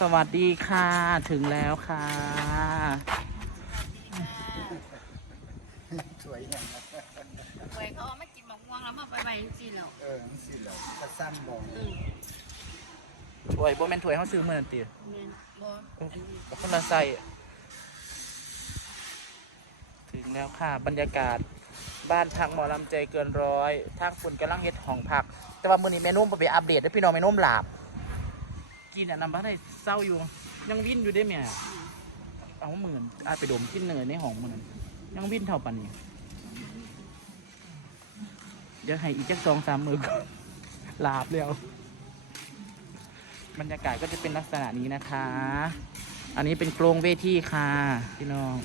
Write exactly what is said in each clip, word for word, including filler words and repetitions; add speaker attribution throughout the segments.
Speaker 1: สวัสดีค่ะถึงแล้วค่ะ
Speaker 2: สวยอย่างนั้น
Speaker 3: สวยเขาเอามากินมะม่วงแล้วมาไปใบสิแล้ว
Speaker 2: เออสิเหรอก็สั้นบอก
Speaker 3: เออ
Speaker 1: ถ้วยโบแมนถ้วยเขาซื้อเมื่อนันตี
Speaker 3: แม่นบ่
Speaker 1: คนละใส่ถึงแล้วค่ะบรรยากาศบ้านพักหมอลำใจเกินร้อยทางฝุ่นกำลังเฮ็ดห้องพักแต่ว่ามื้อนี้แม่นุ่มไปอัปเดตให้พี่น้องแม่นุ่มหลับกินอ่ะนำบ้านได้เศร้าอยู่ยังวิ่นอยู่ได้เมียเอาหมื่นอาไปดมกินเนยในห้องมื้อนั้นยังวิ่นเท่าปันนี้เดี๋ยวให้อีกแค่สองสามมือก่อนลาบแล้วบรรยากาศก็จะเป็นลักษณะนี้นะคะ อันนี้เป็นโครงเวทีค่ะพี่น้อง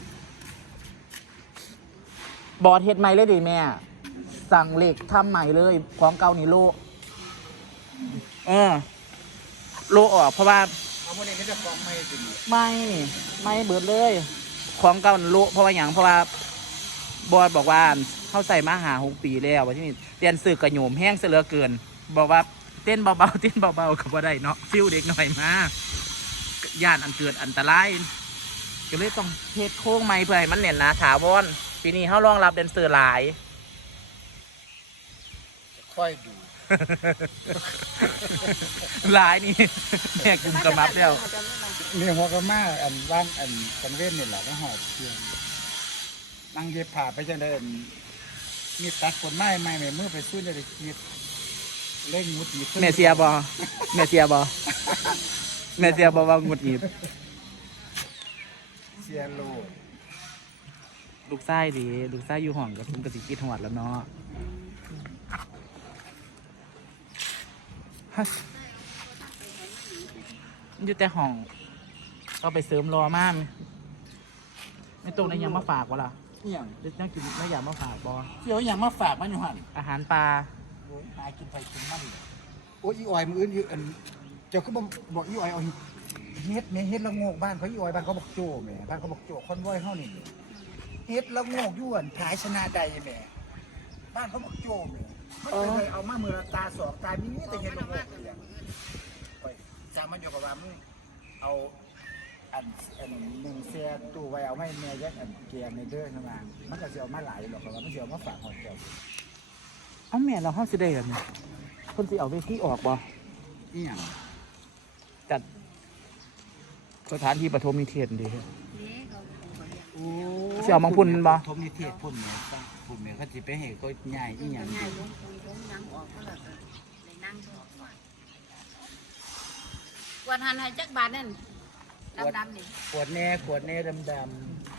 Speaker 1: บอดเฮ็ดใหม่เลยดิแม่สั่งเหล็กทำใหม่เลยของเก่านี่โลเออโลออกเพราะว่า
Speaker 2: เอาโมเดลนี้จะฟ้องไม่จริง
Speaker 1: ไม่ไม่เบิดเลยของเก่านี่โลเพราะว่าอย่างเพราะว่าบอดบอกว่าเข้าใส่มาหาหกปีแล้วว่าที่นี่เตียนสึกกระโยมแห้งเสือเกินบอกว่าเต้นเบาๆเต้นเบาๆกับว่าได้เนาะฟิลเด็กหน่อยมาย่านอันเกิดอันตรายก็เลยต้องเทโค้งไม้เพื่อให้มันเน่นนะถาวรปีนี้เขารองรับแดนเซอร์หลาย
Speaker 2: ค่อยดู
Speaker 1: หลายนี่แม่กุมกระมับแล้ว
Speaker 2: นี่หัวกระมาอันว่างอันกันเว้นนี่แหละก็หอบเพียงนั่งเย็บผ่าไปจังได้มีตัดผลไม้ไม้แม่มือไปสู้ได้คิดเล่งมุดหยิบ
Speaker 1: แม่เสียบอแม่เสียบอแม่เสียบอว่างุดหงิด
Speaker 2: เสียโล
Speaker 1: ลูกไส้ดีลูกไส้อยู่ห้องกับคุณกระสิกิดหอดแล้วเนาะอยู่แต่ห้องก็ไปเสริมรอมากไม่ตรงในยังมาฝากวะล่ะ
Speaker 2: อย่าง
Speaker 1: เด็กนั่งกินไม่อยากมาฝากบอ
Speaker 2: เดี๋ยวอย่างมาฝากมันอยู่หัน
Speaker 1: อาหารปลา
Speaker 2: หากินไปกินมันโอ้ยอีออยมืออื่นอยู่อันเจ้าก็บอกบอกอีออยเอาเฮ็ดแม่เฮ็ดละโงกบ้านเขาอีออยบ้านเขาบอกโจ้แม่บ้านเขาบอกโจ้คอนวอยเฮานี่เฮ็ดละโงกอยู่อันขายชนะใดแม่บ้านเขาบอกโจ้แม่มันเคยเอามามือละตาสองตามีนี่แต่เฮ็ดละโงกเนี่ยไปจำมันอยู่กับว่ามึงเอาอันอันหนึ่งเสียตู้ไว้เอาให้แม่ยัดอันเกียร์ในเด้อข้างล่างมันก็สิเอามาหลายหรอกเพราะว่ามันสิเอามาฝากหอดเจ้า
Speaker 1: เอ้าแม่เราห้าสิได้กันคนสิเอาเวทีออกบอ
Speaker 2: อีหยัง
Speaker 1: จัดสถานที่ปฐมนิเทศดี
Speaker 2: โอ้
Speaker 1: สิเอามังพุ่นมันบ่
Speaker 2: ทมนิเทศพุ่นแม่ตั้งพุ่นแม่เขาสิไปให้ก็ใหญ่อีหยัง
Speaker 3: ง่ายลงตรงลงนั่งออกก็เลยเลยนั่งออกก่อนกวนหันให้จักบาทนั่นดำๆนี่
Speaker 2: ขวดแน่ขวดแน่ดำ